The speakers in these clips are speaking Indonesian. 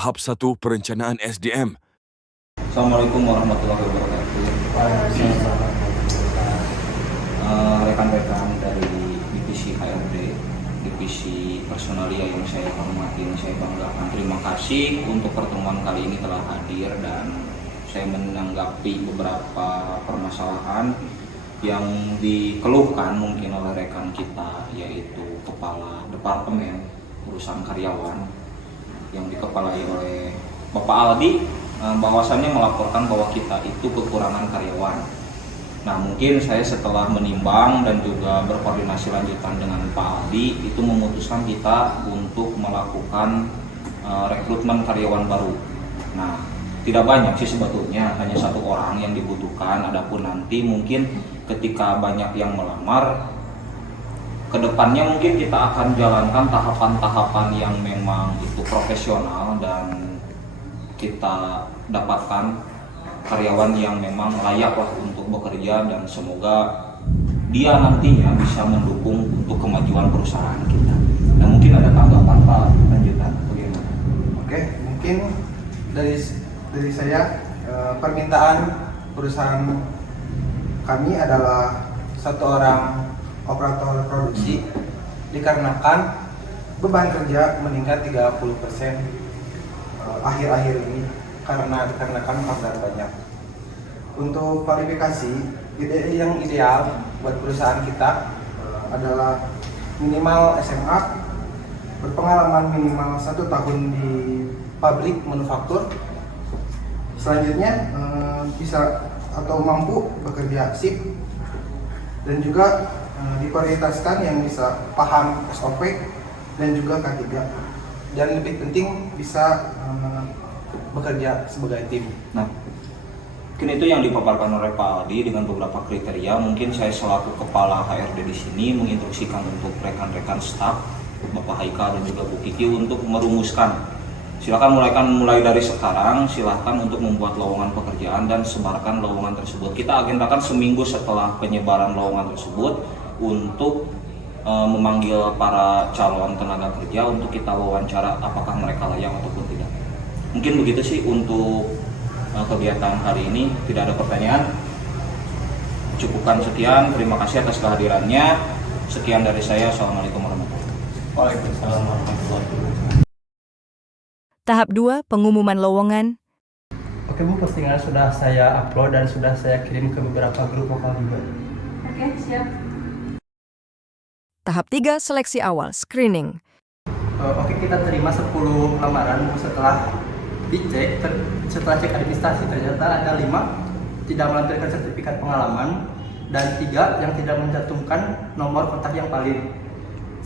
Tahap 1 Perencanaan SDM. Assalamualaikum warahmatullahi wabarakatuh. Rekan-rekan dari divisi HRD, divisi personalia yang saya hormati, yang saya banggakan. Terima kasih untuk pertemuan kali ini telah hadir dan saya menanggapi beberapa permasalahan yang dikeluhkan mungkin oleh rekan kita, yaitu Kepala Departemen Urusan Karyawan yang dikepalai oleh Bapak Aldi, bahwasannya melaporkan bahwa kita itu kekurangan karyawan. Nah, mungkin saya setelah menimbang dan juga berkoordinasi lanjutan dengan Pak Aldi, itu memutuskan kita untuk melakukan rekrutmen karyawan baru. Nah, tidak banyak sih sebetulnya, hanya 1 orang yang dibutuhkan. Adapun nanti mungkin ketika banyak yang melamar, kedepannya mungkin kita akan jalankan tahapan-tahapan yang memang itu profesional dan kita dapatkan karyawan yang memang layak lah untuk bekerja, dan semoga dia nantinya bisa mendukung untuk kemajuan perusahaan kita. Nah, mungkin ada tanggapan Pak lanjutan bagaimana? Oke, mungkin dari saya, permintaan perusahaan kami adalah 1 orang operator produksi, dikarenakan beban kerja meningkat 30% akhir-akhir ini dikarenakan faktor banyak. Untuk kualifikasi yang ideal buat perusahaan kita adalah minimal SMA, berpengalaman minimal 1 tahun di pabrik manufaktur. Selanjutnya bisa atau mampu bekerja shift, dan juga diprioritaskan yang bisa paham SOP dan juga K3, dan lebih penting bisa bekerja sebagai tim. Nah, mungkin itu yang dipaparkan oleh Pak Aldi dengan beberapa kriteria. Mungkin saya selaku kepala HRD di sini menginstruksikan untuk rekan-rekan staf, Bapak Haika dan juga Bu Kiki, untuk merumuskan. Silakan mulai dari sekarang, silakan untuk membuat lowongan pekerjaan dan sebarkan lowongan tersebut. Kita agendakan seminggu setelah penyebaran lowongan tersebut untuk memanggil para calon tenaga kerja untuk kita wawancara apakah mereka layak ataupun tidak. Mungkin begitu sih untuk kegiatan hari ini. Tidak ada pertanyaan. Cukupkan sekian. Terima kasih atas kehadirannya. Sekian dari saya. Assalamualaikum warahmatullahi wabarakatuh. Waalaikumsalam warahmatullahi wabarakatuh. Tahap 2 Pengumuman Lowongan. Oke Bu, postingan sudah saya upload dan sudah saya kirim ke beberapa grup lokal juga. Oke, siap. Tahap 3 Seleksi Awal Screening. Oke, kita terima 10 lamaran. Setelah dicek, setelah cek administrasi, ternyata ada 5 tidak melampirkan sertifikat pengalaman dan 3 yang tidak mencantumkan nomor kontak yang valid,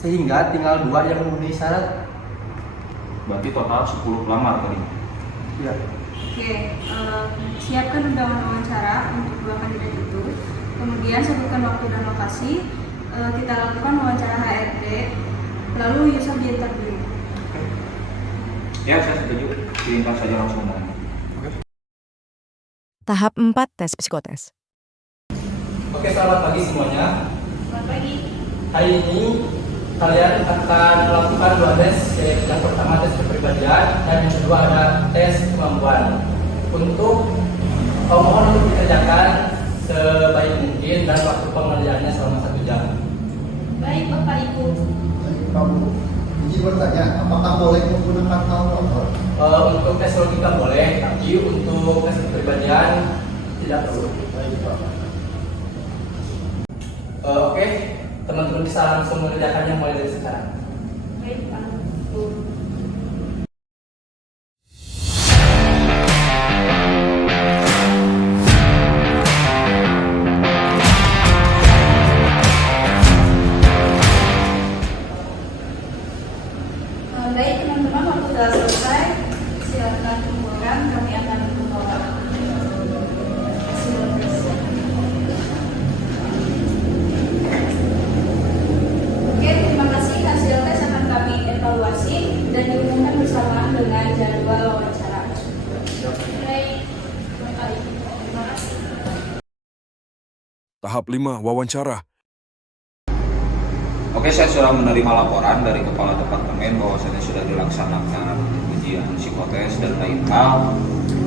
sehingga tinggal 2 yang memenuhi syarat. Berarti total 10 pelamar tadi. Ya. Oke, siapkan undangan wawancara untuk 2 kandidat itu. Kemudian sebutkan waktu dan lokasi. Kita lakukan wawancara HRD, lalu user di interview. Ya, saya setuju. Kirimkan saja langsung undangan. Tahap 4 Tes Psikotes. Oke, selamat pagi semuanya. Selamat pagi. Hari ini kalian akan melakukan 2 tes, yaitu yang pertama tes kepribadian dan yang kedua ada tes kemampuan. Mohon untuk dikerjakan sebaik mungkin dan waktu pengerjaannya selama 1 jam. Baik, Bapak Ibu. Pak Bu, izin bertanya, apakah boleh menggunakan kalkulator? Untuk tes logika boleh, tapi untuk tes kepribadian tidak perlu. Baik, Pak. Oke, teman-teman bisa langsung mengerjakannya mulai dari sekarang. Baik, Pak Ibu. Baik, teman-teman, waktu sudah selesai. Silakan kumpulkan, kami akan membawa hasil tes. Oke, terima kasih. Hasil tes akan kami evaluasi dan diumumkan bersamaan dengan jadwal wawancara. Baik, terima kasih. Tahap 5 Wawancara. Oke, saya sudah menerima laporan dari Kepala Departemen bahwasanya sudah dilaksanakan uji kemudian psikotes dan lain hal.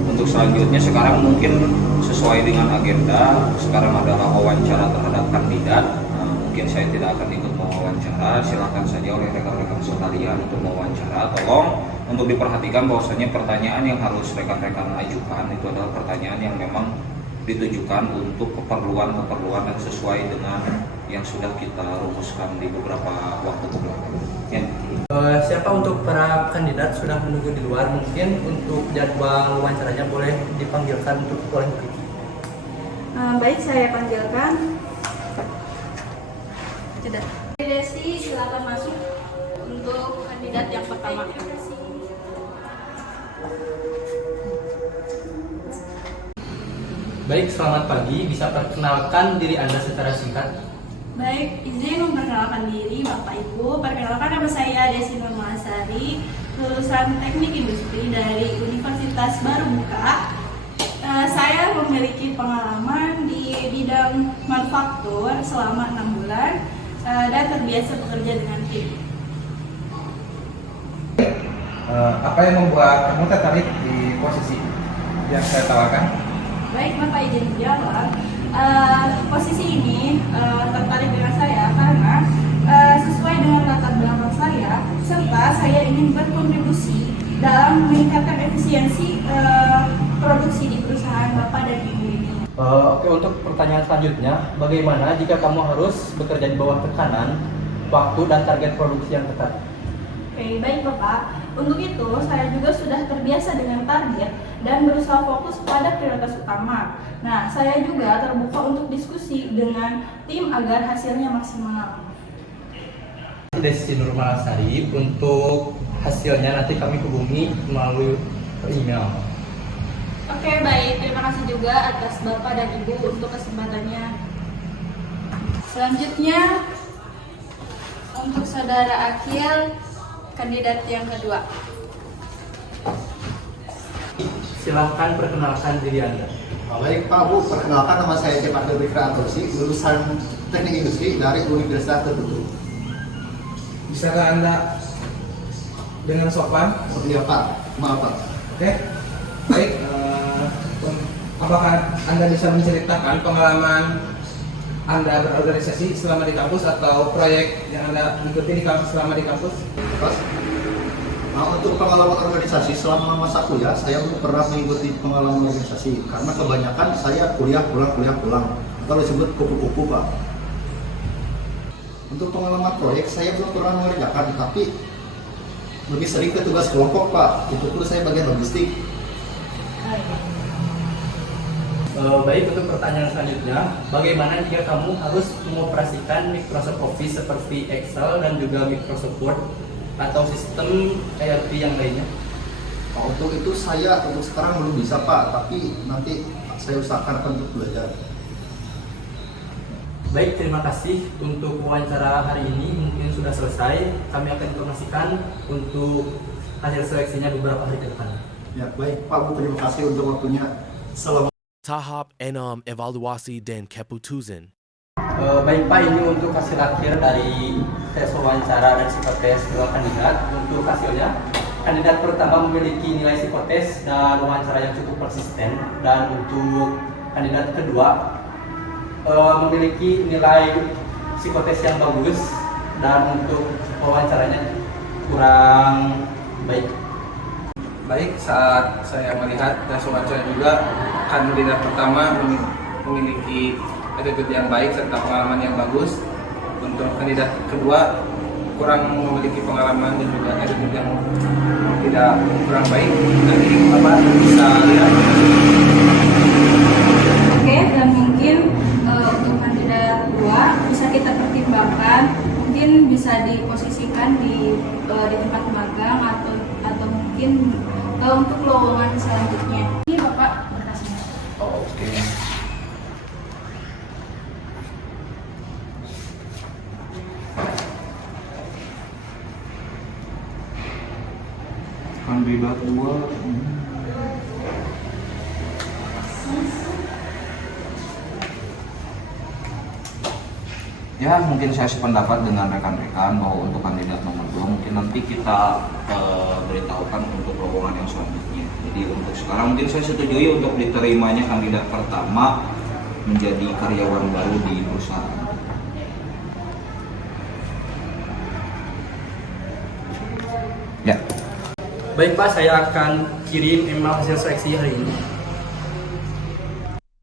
Untuk selanjutnya sekarang mungkin sesuai dengan agenda, sekarang adalah wawancara terhadap kandidat. Mungkin saya tidak akan ikut mewawancara, silakan saja oleh rekan-rekan sekalian untuk mewawancara. Tolong untuk diperhatikan bahwasanya pertanyaan yang harus rekan-rekan ajukan itu adalah pertanyaan yang memang ditujukan untuk keperluan-keperluan yang sesuai dengan yang sudah kita rumuskan di beberapa waktu kebelakang. Ya. Siapa untuk para kandidat sudah menunggu di luar, mungkin untuk jadwal wawancaranya boleh dipanggilkan untuk oleh Kiki. Baik, saya panggilkan. Tidak. Desi, silakan masuk untuk kandidat yang pertama. Baik, selamat pagi. Bisa perkenalkan diri Anda secara singkat? Baik, izin memperkenalkan diri Bapak Ibu. Perkenalkan nama saya Desi Nurmalasari, lulusan Teknik Industri dari Universitas Baru Buka. Saya memiliki pengalaman di bidang manufaktur selama 6 bulan dan terbiasa bekerja dengan tim. Apa yang membuat kamu tertarik di posisi yang saya tawarkan? Baik, Bapak izin menjawab. Posisi ini tertarik dengan saya karena sesuai dengan latar belakang saya, serta saya ingin berkontribusi dalam meningkatkan efisiensi produksi di perusahaan Bapak dan Ibu ini. Oke, untuk pertanyaan selanjutnya, bagaimana jika kamu harus bekerja di bawah tekanan, waktu dan target produksi yang ketat? Oke, baik Bapak. Untuk itu, saya juga sudah terbiasa dengan target dan berusaha fokus pada prioritas utama. Nah, saya juga terbuka untuk diskusi dengan tim agar hasilnya maksimal. Desi Nurmalasari, untuk hasilnya nanti kami hubungi melalui email. Oke, baik. Terima kasih juga atas Bapak dan Ibu untuk kesempatannya. Selanjutnya, untuk Saudara Akil, kandidat yang kedua. Silahkan perkenalkan diri Anda. Baik Pak Bu, perkenalkan nama saya Cepat Fikra Atosi, lulusan Teknik Industri dari Universitas Tertutup. Bisakah Anda dengan sopan? Iya Pak, maaf Pak. Oke, baik. Apakah Anda bisa menceritakan pengalaman Anda berorganisasi selama di kampus atau proyek yang Anda ikuti di kampus selama di kampus? Terus, untuk pengalaman organisasi selama masa kuliah, saya belum pernah mengikuti pengalaman organisasi karena kebanyakan saya kuliah pulang atau disebut kupu-kupu Pak. Untuk pengalaman proyek saya belum pernah mengerjakan, tapi lebih sering ke tugas kelompok Pak. Itu pun saya bagian logistik. Baik, untuk pertanyaan selanjutnya, bagaimana jika kamu harus mengoperasikan Microsoft Office seperti Excel dan juga Microsoft Word atau sistem ERP yang lainnya? Untuk itu saya untuk sekarang belum bisa Pak, tapi nanti saya usahakan untuk belajar. Baik, terima kasih untuk wawancara hari ini. Mungkin sudah selesai. Kami akan informasikan untuk hasil seleksinya beberapa hari ke depan. Ya baik Pak Bu, terima kasih untuk waktunya. Selamat. Tahap 6 evaluasi dan keputusan. Baik Pak, ini untuk hasil akhir dari tes wawancara dan psikotes dua kandidat. Untuk hasilnya, kandidat pertama memiliki nilai psikotes dan wawancara yang cukup persisten, dan untuk kandidat kedua memiliki nilai psikotes yang bagus dan untuk wawancaranya kurang baik. Baik, saat saya melihat dan wawancara juga, kandidat pertama memiliki attitude yang baik serta pengalaman yang bagus. Untuk kandidat kedua kurang memiliki pengalaman dan juga attitude yang tidak kurang baik. Nanti Bapak bisa lihat. Oke, dan mungkin untuk kandidat dua bisa kita pertimbangkan, mungkin bisa diposisikan di tempat magang atau mungkin untuk lowongan selanjutnya. Ini Bapak berkasnya. Oke. Kandidat 2. Ya, Ya mungkin saya sependapat dengan rekan-rekan bahwa untuk kandidat nomor 2 mungkin nanti kita beritahukan untuk lowongan yang selanjutnya. Jadi untuk sekarang mungkin saya setujui untuk diterimanya kandidat pertama menjadi karyawan baru di perusahaan. Ya. Baik Pak, saya akan kirim email hasil seleksi hari ini.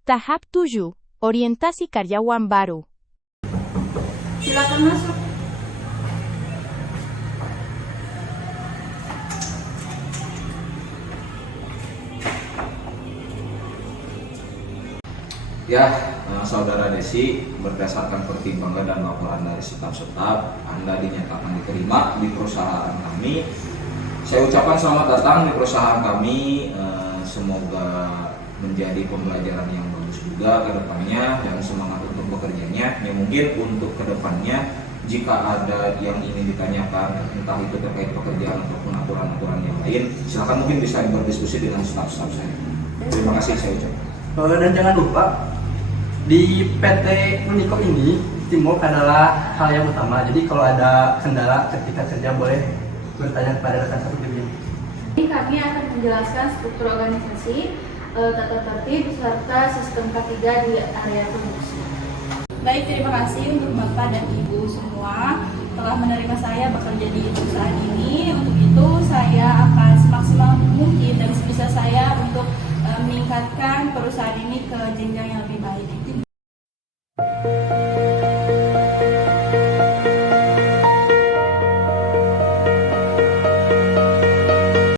Tahap 7. Orientasi karyawan baru. Silakan masuk. Ya, Saudara Desi, berdasarkan pertimbangan dan laporan dari staf-staf, Anda dinyatakan diterima di perusahaan kami. Saya ucapkan selamat datang di perusahaan kami. Semoga menjadi pembelajaran yang bagus juga ke depannya dan semangat untuk bekerjanya. Ya mungkin untuk ke depannya jika ada yang ingin ditanyakan, entah itu terkait pekerjaan ataupun aturan-aturan yang lain, silakan mungkin bisa berdiskusi dengan staf-staf saya. Terima kasih saya ucapkan. Dan jangan lupa, di PT Unicom ini, teamwork adalah hal yang utama. Jadi kalau ada kendala ketika kerja boleh bertanya kepada rekan satu tim. Ini kami akan menjelaskan struktur organisasi, tata tertib, serta sistem K3 di area produksi. Baik, terima kasih untuk Bapak dan Ibu semua telah menerima saya bekerja di perusahaan ini. Untuk itu saya akan semaksimal mungkin dan sebisa saya untuk meningkatkan perusahaan ini ke jenjang yang lebih baik.